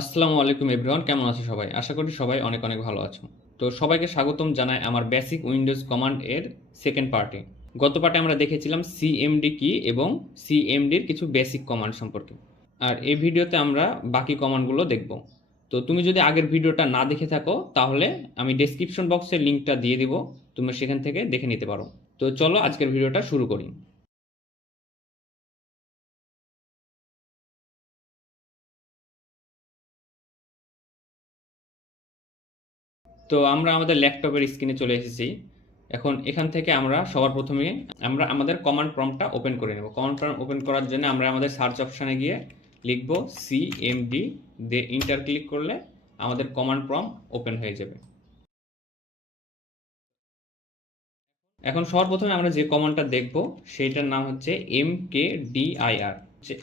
আসসালামু আলাইকুম এভরিওয়ান, কেমন আছো সবাই? আশা করি সবাই অনেক অনেক ভালো আছো। তো সবাইকে স্বাগতম জানাই আমার বেসিক উইন্ডোজ কমান্ড এর সেকেন্ড পার্টে। গত পার্টে আমরা দেখেছিলাম সিএমডি কি এবং সিএমডির কিছু বেসিক কমান্ড সম্পর্কে। আর এই ভিডিওতে আমরা বাকি কমান্ডগুলো দেখব। তো তুমি যদি আগের ভিডিওটা না দেখে থাকো তাহলে আমি ডেসক্রিপশন বক্সে লিঙ্কটা দিয়ে দিব, তুমি সেখান থেকে দেখে নিতে পারো। তো চলো আজকের ভিডিওটা শুরু করি। তো আমরা আমাদের ল্যাপটপের স্ক্রিনে চলে এসেছি। এখন এখান থেকে আমরা সবার প্রথমে আমরা আমাদের কমান্ড প্রম্পটটা ওপেন করে নেব। কমান্ড প্রম্পট ওপেন করার জন্য আমরা আমাদের সার্চ অপশানে গিয়ে লিখব সিএমডি, দিয়ে ইন্টার ক্লিক করলে আমাদের কমান্ড প্রম্পট ওপেন হয়ে যাবে। এখন সবার প্রথমে আমরা যে কমান্ডটা দেখব সেইটার নাম হচ্ছে mkdir।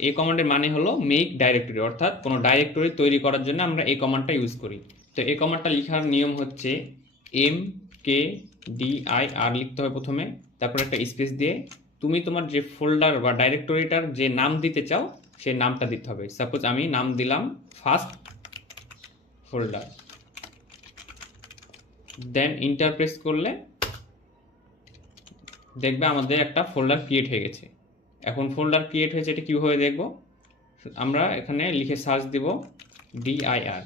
এই কমান্ডের মানে হলো মেক ডাইরেক্টরি, অর্থাৎ কোনো ডাইরেক্টরি তৈরি করার জন্য আমরা এই কমান্ডটা ইউজ করি। তো এই কমান্ডটা লেখার নিয়ম হচ্ছে mkdir লিখতে হবে প্রথমে, তারপর একটা স্পেস দিয়ে তুমি তোমার যে ফোল্ডার বা ডাইরেক্টরিটার যে নাম দিতে চাও সেই নামটা দিতে হবে। সাপোজ আমি নাম দিলাম ফার্স্ট ফোল্ডার, দেন ইন্টার প্রেস করলে দেখবে আমাদের একটা ফোল্ডার ক্রিয়েট হয়ে গেছে। এখন ফোল্ডার ক্রিয়েট হয়েছে, এটা কীভাবে দেখব? আমরা এখানে লিখে সার্চ দিব dir,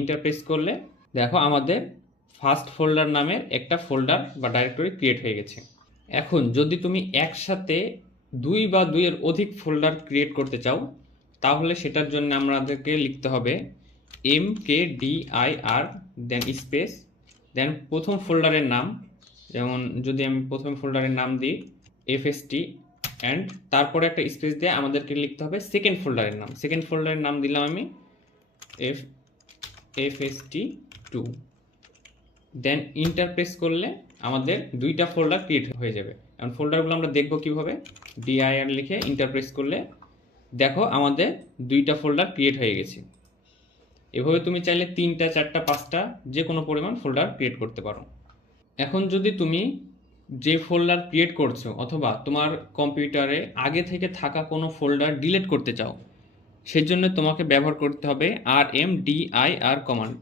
ইন্টার প্রেস করলে দেখো আমাদের ফার্স্ট ফোল্ডার নামের একটা ফোল্ডার বা ডাইরেক্টরি ক্রিয়েট হয়ে গেছে। এখন যদি তুমি একসাথে দুই বা দুইয়ের অধিক ফোল্ডার ক্রিয়েট করতে চাও তাহলে সেটার জন্য আমাদেরকে লিখতে হবে mkdir, দেন স্পেস, দেন প্রথম ফোল্ডারের নাম, যেমন যদি আমি প্রথম ফোল্ডারের নাম দিই fst, অ্যান্ড তারপরে একটা স্পেস দিয়ে আমাদেরকে লিখতে হবে সেকেন্ড ফোল্ডারের নাম। সেকেন্ড ফোল্ডারের নাম দিলাম আমি fst2, দেন ইন্টার প্রেস করলে আমাদের দুইটা ফোল্ডার ক্রিয়েট হয়ে যাবে। এখন ফোল্ডারগুলো আমরা দেখব কিভাবে। dir লিখে ইন্টার প্রেস করলে দেখো আমাদের দুইটা ফোল্ডার ক্রিয়েট হয়ে গেছে। এভাবে তুমি চাইলে 3টা 4টা 5টা যে কোনো পরিমাণ ফোল্ডার ক্রিয়েট করতে পারো। এখন যদি তুমি যে ফোল্ডার ক্রিয়েট করছো অথবা তোমার কম্পিউটারে আগে থেকে থাকা কোনো ফোল্ডার ডিলিট করতে চাও, সেজন্য তোমাকে ব্যবহার করতে হবে rmdir কমান্ড।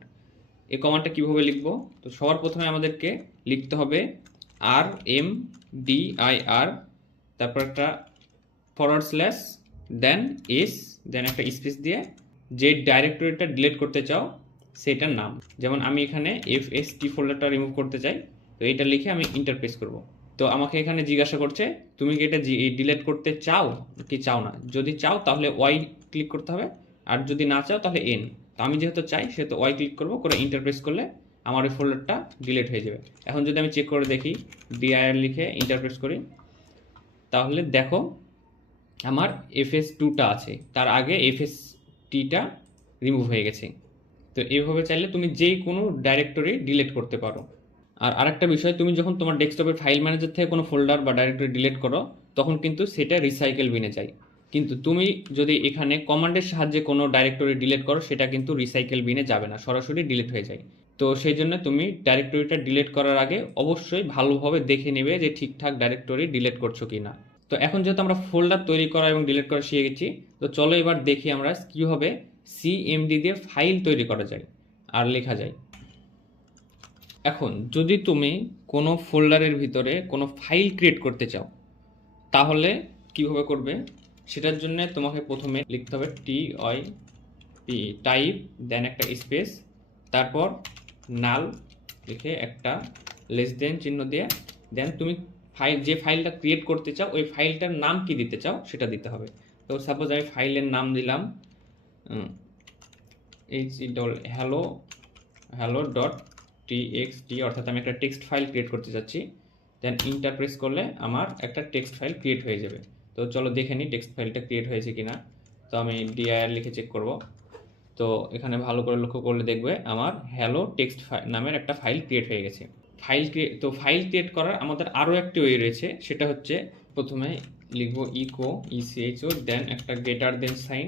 এই কমান্ডটা কীভাবে লিখবো? তো সবার প্রথমে আমাদেরকে লিখতে হবে rmdir, তারপর একটা ফরওয়ার্ড স্ল্যাশ, দেন এস, দেন একটা স্পেস দিয়ে যে ডাইরেক্টরিটা ডিলিট করতে চাও সেটার নাম। যেমন আমি এখানে fst ফোল্ডারটা রিমুভ করতে চাই, তো এটা লিখে আমি ইন্টার প্রেস করব। তো আমাকে এখানে জিজ্ঞাসা করছে তুমি কি এটা ডিলিট করতে চাও কি চাও না। যদি চাও তাহলে ওয়াই ক্লিক করতে হবে, আর যদি না চাও তাহলে এন। তো আমি যেহেতু চাই সেহেতু ওয়াই ক্লিক করবো, করে ইন্টার প্রেস করলে আমার ওই ফোল্ডারটা ডিলিট হয়ে যাবে। এখন যদি আমি চেক করে দেখি dir লিখে ইন্টার প্রেস করি, তাহলে দেখো আমার fs2টা আছে, তার আগে fstটা রিমুভ হয়ে গেছে। তো এইভাবে চাইলে তুমি যেই কোনো ডাইরেক্টরি ডিলিট করতে পারো। আর আরেকটা বিষয়, তুমি যখন তোমার ডেস্কটপের ফাইল ম্যানেজার থেকে কোনো ফোল্ডার বা ডাইরেক্টরি ডিলিট করো তখন কিন্তু সেটা রিসাইকেল বিনে যায়, কিন্তু তুমি যদি এখানে কমান্ডের সাহায্যে কোনো ডাইরেক্টরি ডিলিট করো সেটা কিন্তু রিসাইকেল বিনে যাবে না, সরাসরি ডিলিট হয়ে যায়। তো সেই জন্য তুমি ডাইরেক্টরিটা ডিলিট করার আগে অবশ্যই ভালোভাবে দেখে নেবে যে ঠিকঠাক ডাইরেক্টরি ডিলিট করছো কি না। তো এখন যেহেতু আমরা ফোল্ডার তৈরি করা এবং ডিলিট করা শিখে গেছি, তো চলো এবার দেখি আমরা কীভাবে সিএমডি দিয়ে ফাইল তৈরি করা যায় আর লেখা যায়। এখন যদি তুমি কোনো ফোল্ডারের ভিতরে কোনো ফাইল ক্রিয়েট করতে চাও তাহলে কিভাবে করবে? সেটার জন্য তোমাকে প্রথমে লিখতে হবে TYP, টাইপ, দেন একটা স্পেস, তারপর নাল লিখে একটা লেস দেন চিহ্ন দিয়ে, দেন তুমি যে ফাইলটা ক্রিয়েট করতে চাও ওই ফাইলটার নাম কি দিতে চাও সেটা দিতে হবে। তো সাপোজ আমি ফাইলের নাম দিলাম hello.txt, অর্থাৎ আমি একটা টেক্সট ফাইল ক্রিয়েট করতে চাচ্ছি। দেন ইন্টার প্রেস করলে আমার একটা টেক্সট ফাইল ক্রিয়েট হয়ে যাবে। তো চলো দেখে নিই টেক্সট ফাইলটা ক্রিয়েট হয়েছে কিনা। তো আমি dir লিখে চেক করব। তো এখানে ভালো করে লক্ষ্য করলে দেখবে আমার হ্যালো টেক্সট নামের একটা ফাইল ক্রিয়েট হয়ে গেছে। ফাইল ক্রিয়েট করার আমাদের আরও একটি ওয়ে রয়েছে, সেটা হচ্ছে প্রথমে লিখবো echo, দেন একটা গ্রেটার দেন সাইন,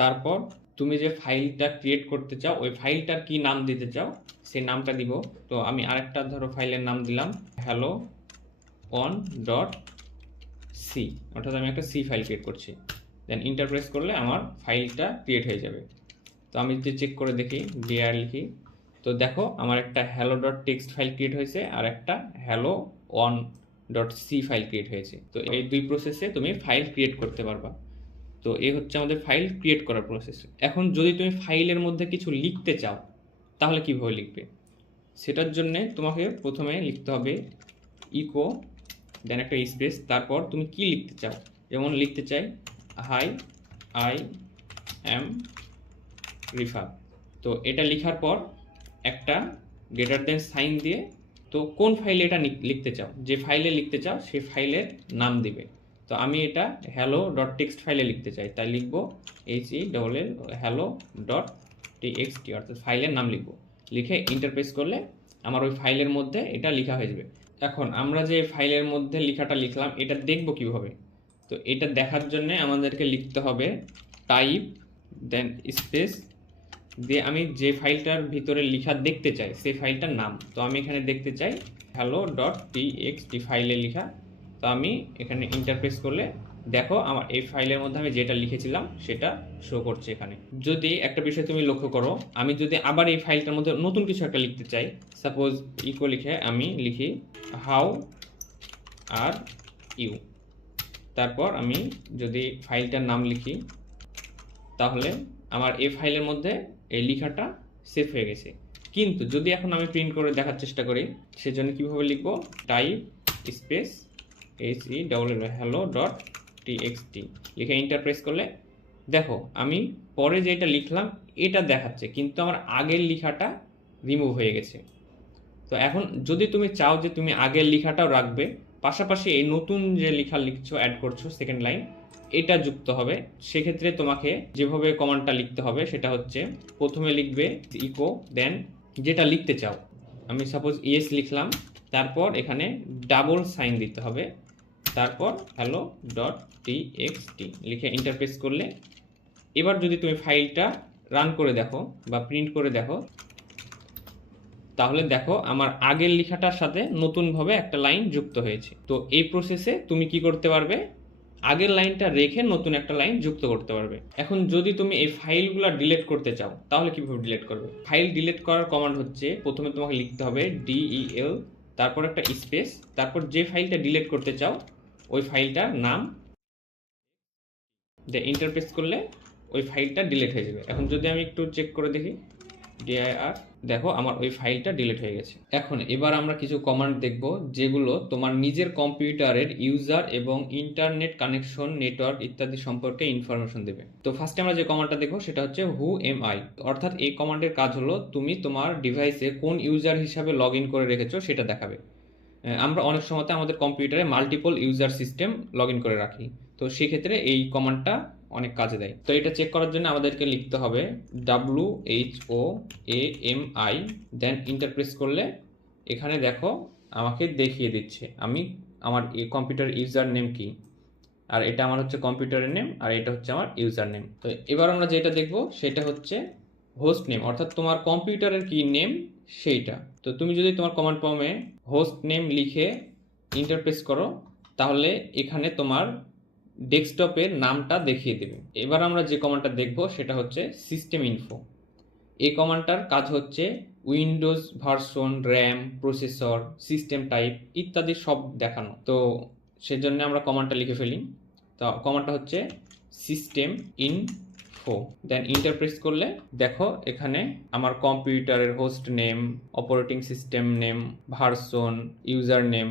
তারপর তুমি যে ফাইলটা ক্রিয়েট করতে চাও ওই ফাইলটার কি নাম দিতে চাও সেই নামটা দিব। তো আমি আরেকটা ধরো ফাইলের নাম দিলাম hello1.c, অর্থাৎ আমি একটা সি ফাইল ক্রিয়েট করছি। দেন ইন্টার প্রেস করলে আমার ফাইলটা ক্রিয়েট হয়ে যাবে। তো আমি যদি চেক করে দেখি dir লিখি, তো দেখো আমার একটা hello dot text file create হয়েছে আর একটা hello on dot c file create হয়েছে। তো এই দুই প্রসেসে তুমি ফাইল ক্রিয়েট করতে পারবা। তো এই হচ্ছে আমাদের ফাইল ক্রিয়েট করার প্রসেস। এখন যদি তুমি ফাইলের মধ্যে কিছু লিখতে চাও তাহলে কিভাবে লিখবে, সেটার জন্য তোমাকে প্রথমে লিখতে হবে ইকো, দেন একটা স্পেস, তারপর তুমি কি লিখতে চাও। যেমন লিখতে চাই হাই আই এম রিফাত। তো এটা লেখার পর একটা গ্রেটার দেন সাইন দিয়ে, তো কোন ফাইলে এটা লিখতে চাও, যে ফাইলে লিখতে চাও সেই ফাইলের নাম দিবে। তো আমি এটা হ্যালো ডট টেক্সট ফাইলে লিখতে চাই, তাই লিখবো HELL হ্যালো ডট TXT, অর্থাৎ ফাইলের নাম লিখবো। লিখে ইন্টারপ্রেস করলে আমার ওই ফাইলের মধ্যে এটা লেখা হয়ে যাবে। এখন আমরা যে ফাইলের মধ্যে লেখাটা লিখলাম এটা দেখব কিভাবে, তো এটা দেখার জন্য আমাদেরকে লিখতে হবে টাইপ দেন স্পেস দিয়ে আমি যে ফাইলটার ভিতরে লেখা দেখতে চাই সেই ফাইলটার নাম। তো আমি এখানে দেখতে চাই হ্যালো ডট TXT ফাইলে লেখা। তো আমি এখানে ইন্টারপ্রেস করলে দেখো আমার এই ফাইলের মধ্যে আমি যেটা লিখেছিলাম সেটা শো করছে এখানে। যদি একটা বিষয় তুমি লক্ষ্য করো, আমি যদি আবার এই ফাইলটার মধ্যে নতুন কিছু একটা লিখতে চাই, সাপোজ ইকো লিখে আমি লিখি হাউ আর ইউ, তারপর আমি যদি ফাইলটার নাম লিখি তাহলে আমার এই ফাইলের মধ্যে এই লেখাটা সেভ হয়ে গেছে। কিন্তু যদি এখন আমি প্রিন্ট করে দেখার চেষ্টা করি, সেজন্য কিভাবে লিখব type space HELL hello dot TXT লিখে ইন্টারপ্রেস করলে দেখো আমি পরে যেটা লিখলাম এটা দেখাচ্ছে, কিন্তু আমার আগের লেখাটা রিমুভ হয়ে গেছে। তো এখন যদি তুমি চাও যে তুমি আগের লেখাটাও রাখবে, পাশাপাশি এই নতুন যে লেখা লিখছো অ্যাড করছো সেকেন্ড লাইন এটা যুক্ত হবে, সেক্ষেত্রে তোমাকে যেভাবে কমান্ডটা লিখতে হবে সেটা হচ্ছে প্রথমে লিখবে ইকো, দেন যেটা লিখতে চাও, আমি সাপোজ ইয়েস লিখলাম, তারপর এখানে ডাবল সাইন দিতে হবে, তারপর হ্যালো ডট TXT লিখে ইন্টারপ্রেস করলে এবার যদি তুমি ফাইলটা রান করে দেখো বা প্রিন্ট করে দেখো তাহলে দেখো আমার আগের লেখাটার সাথে নতুনভাবে একটা লাইন যুক্ত হয়েছে। তো এই প্রসেসে তুমি কি করতে পারবে, আগের লাইনটা রেখে নতুন একটা লাইন যুক্ত করতে পারবে। এখন যদি তুমি এই ফাইলগুলো ডিলিট করতে চাও তাহলে কিভাবে ডিলিট করবে, ফাইল ডিলিট করার কমান্ড হচ্ছে প্রথমে তোমাকে লিখতে হবে DEL, তারপর একটা স্পেস, তারপর যে ফাইলটা ডিলিট করতে চাও ওই ফাইলটার নাম দিয়ে ইন্টারপ্রেস করলে ওই ফাইলটা ডিলিট হয়ে যাবে। এখন যদি আমি একটু চেক করে দেখি dir, দেখো আমার ওই ফাইলটা ডিলিট হয়ে গেছে। এখন এবার আমরা কিছু কমান্ড দেখব যেগুলো তোমার নিজের কম্পিউটারের ইউজার এবং ইন্টারনেট কানেকশন, নেটওয়ার্ক ইত্যাদি সম্পর্কে ইনফরমেশন দেবে। তো ফার্স্টে আমরা যে কমান্ডটা দেখবো সেটা হচ্ছে হু এম আই, অর্থাৎ এই কমান্ডের কাজ হলো তুমি তোমার ডিভাইসে কোন ইউজার হিসাবে লগ ইন করে রেখেছো সেটা দেখাবে। আমরা অনেক সময়তে আমাদের কম্পিউটারে multiple user system log in করে রাখি, তো সেক্ষেত্রে এই কমান্ডটা অনেক কাজে দেয়। তো এটা চেক করার জন্য আমাদেরকে লিখতে হবে WHOAMI, দেন ইন্টারপ্রেস করলে এখানে দেখো আমাকে দেখিয়ে দিচ্ছে আমি আমার এই কম্পিউটার ইউজার নেম কি, আর এটা আমার হচ্ছে কম্পিউটারের নেম আর এটা হচ্ছে আমার ইউজার নেম। তো এবার আমরা যেটা দেখব সেটা হচ্ছে হোস্ট নেম, অর্থাৎ তোমার কম্পিউটারের কি নেম সেইটা। তো তুমি যদি তোমার কমান্ড প্রম্পটে হোস্ট নেম লিখে ইন্টারপ্রেস করো তাহলে এখানে তোমার ডেস্কটপের নামটা দেখিয়ে দেবে। এবার আমরা যে কমান্ডটা দেখব সেটা হচ্ছে সিস্টেম ইনফো। এই কমান্ডটার কাজ হচ্ছে Windows version, RAM, processor, system type ইত্যাদি সব দেখানো। তো সেজন্য আমরা কমান্ডটা লিখে ফেলি। তো কমান্ডটা হচ্ছে সিস্টেম ইনফো, দেন ইন্টারপ্রেস করলে দেখো এখানে আমার কম্পিউটারের host name, operating system name, version, user name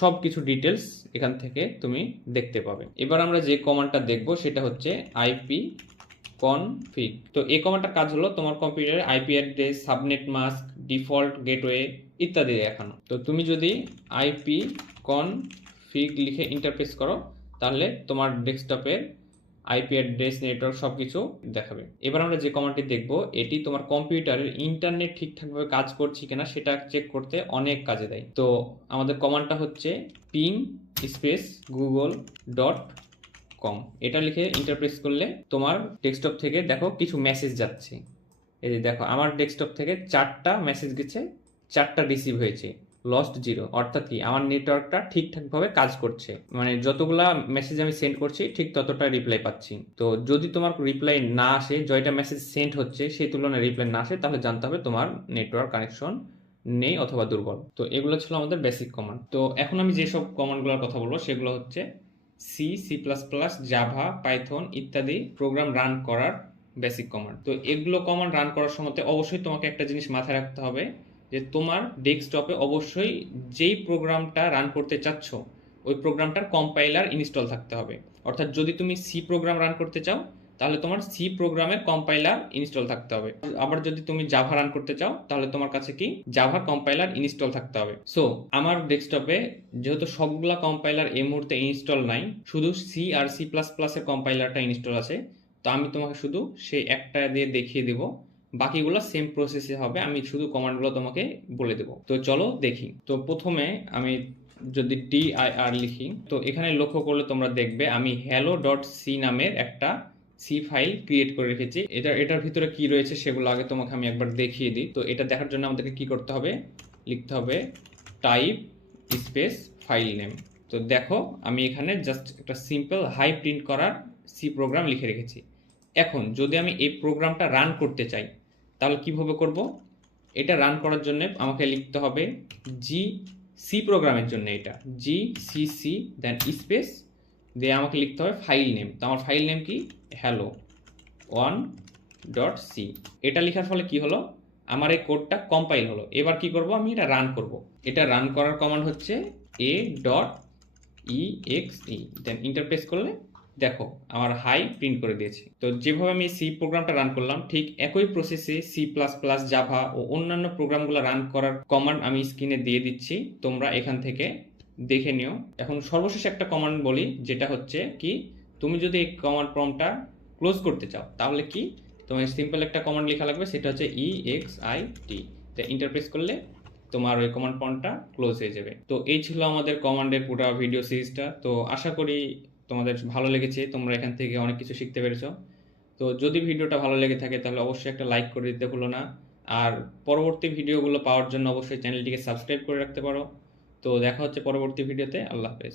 সব কিছু ডিটেলস এখান থেকে তুমি দেখতে পাবে। এবার আমরা যে কমান্ডটা দেখব সেটা হচ্ছে আইপি কনফিগ। তো এই কমান্ডটার কাজ হলো তোমার কম্পিউটারের IP address, subnet mask, default gateway ইত্যাদি দেখানো। তো তুমি যদি আইপি কনফিগ লিখে ইন্টারপ্রেস করো তাহলে তোমার ডেস্কটপের আইপি অ্যাড্রেস, নেটওয়ার্ক সব কিছু দেখাবে। এবার আমরা যে কমান্ডটি দেখব এটি তোমার কম্পিউটারের ইন্টারনেট ঠিকঠাকভাবে কাজ করছে কিনা সেটা চেক করতে অনেক কাজে দেয়। তো আমাদের কমান্ডটা হচ্ছে পিং স্পেস google.com, এটা লিখে ইন্টারপ্রেস করলে তোমার ডেস্কটপ থেকে দেখো কিছু মেসেজ যাচ্ছে। এই যে দেখো আমার ডেস্কটপ থেকে 4টা মেসেজ গেছে, 4টা রিসিভ হয়েছে। লস্ট 0, অর্থাৎ কি আমার নেটওয়ার্কটা ঠিকঠাকভাবে কাজ করছে, মানে যতগুলা মেসেজ আমি সেন্ড করছি ঠিক ততটা রিপ্লাই পাচ্ছি। তো যদি তোমার রিপ্লাই না আসে, জয়টা মেসেজ সেন্ড হচ্ছে সেই তুলনায় রিপ্লাই না আসে, তাহলে জানতে হবে তোমার নেটওয়ার্ক কানেকশন নেই অথবা দুর্বল। তো এগুলো ছিল আমাদের বেসিক কমান্ড। তো এখন আমি যেসব কমান্ডগুলোর কথা বলবো সেগুলো হচ্ছে C, C plus plus, Java, Python ইত্যাদি প্রোগ্রাম রান করার বেসিক কমান্ড। তো এগুলো কমান্ড রান করার সময় অবশ্যই তোমাকে একটা জিনিস মাথায় রাখতে হবে যে তোমার ডেস্কটপে অবশ্যই যেই প্রোগ্রামটা রান করতে চাচ্ছ ওই প্রোগ্রামটার কম্পাইলার ইনস্টল থাকতে হবে। অর্থাৎ যদি তুমি সি প্রোগ্রাম রান করতে চাও তাহলে তোমার সি প্রোগ্রামের কম্পাইলার ইনস্টল থাকতে হবে। আবার যদি তুমি জাভা রান করতে চাও তাহলে তোমার কাছে কি জাভা কম্পাইলার ইনস্টল থাকতে হবে। সো আমার ডেস্কটপে যেহেতু সবগুলা কম্পাইলার এই মুহূর্তে ইনস্টল নাই, শুধু সি আর সি প্লাস প্লাসের কম্পাইলারটা ইনস্টল আছে, তো আমি তোমাকে শুধু সেই একটা দিয়ে দেখিয়ে দেব, বাকিগুলো সেম প্রসেসে হবে, আমি শুধু কমান্ডগুলো তোমাকে বলে দেব। তো চলো দেখি। তো প্রথমে আমি যদি dir লিখি, তো এখানে লক্ষ্য করলে তোমরা দেখবে আমি hello.c নামের একটা সি ফাইল ক্রিয়েট করে রেখেছি। এটার ভিতরে কি রয়েছে সেগুলো আগে তোমাকে আমি একবার দেখিয়ে দিই। তো এটা দেখার জন্য আমাদেরকে কি করতে হবে, লিখতে হবে টাইপ স্পেস ফাইল নেম। তো দেখো আমি এখানে জাস্ট একটা সিম্পল হাই প্রিন্ট করার সি প্রোগ্রাম লিখে রেখেছি। এখন যদি আমি এই প্রোগ্রামটা রান করতে চাই তাহলে কিভাবে করব, এটা রান করার জন্য আমাকে লিখতে হবে জি, সি প্রোগ্রামের জন্য এটা জি সি সি দেন স্পেস দিয়ে আমাকে লিখতে হবে ফাইল নেম। তো আমার ফাইল নেম কি, hello1.c। এটা লেখার ফলে কি হলো, আমার এই কোডটা কম্পাইল হলো। এবার কি করব, আমি এটা রান করব। এটা রান করার কমান্ড হচ্ছে a.exe, দেন ইন্টার প্রেস করলে দেখো আমার হাই প্রিন্ট করে দিয়েছে। তো যেভাবে আমি সি প্রোগ্রামটা রান করলাম ঠিক একই প্রসেসে সি প্লাস প্লাস, জাভা ও অন্যান্য প্রোগ্রামগুলো রান করার কমান্ড আমি স্ক্রিনে দিয়ে দিচ্ছি, তোমরা এখান থেকে দেখে নিও। এখন সর্বশেষ একটা কমান্ড বলি, যেটা হচ্ছে কি তুমি যদি এই কমান্ড প্রম্পটটা ক্লোজ করতে চাও তাহলে কি তোমার সিম্পল একটা কমান্ড লেখা লাগবে, সেটা হচ্ছে exit। তো ইন্টার প্রেস করলে তোমার ওই কমান্ড প্রম্পটটা ক্লোজ হয়ে যাবে। তো এই ছিল আমাদের কমান্ডের পুরো ভিডিও সিরিজটা। তো আশা করি তোমাদের ভালো লেগেছে, তোমরা এখান থেকে অনেক কিছু শিখতে পেরেছো। তো যদি ভিডিওটা ভালো লেগে থাকে তাহলে অবশ্যই একটা লাইক করে দিতে ভুলো না। আর পরবর্তী ভিডিওগুলো পাওয়ার জন্য অবশ্যই চ্যানেলটিকে সাবস্ক্রাইব করে রাখতে পারো। তো দেখা হচ্ছে পরবর্তী ভিডিওতে। আল্লাহ হাফেজ।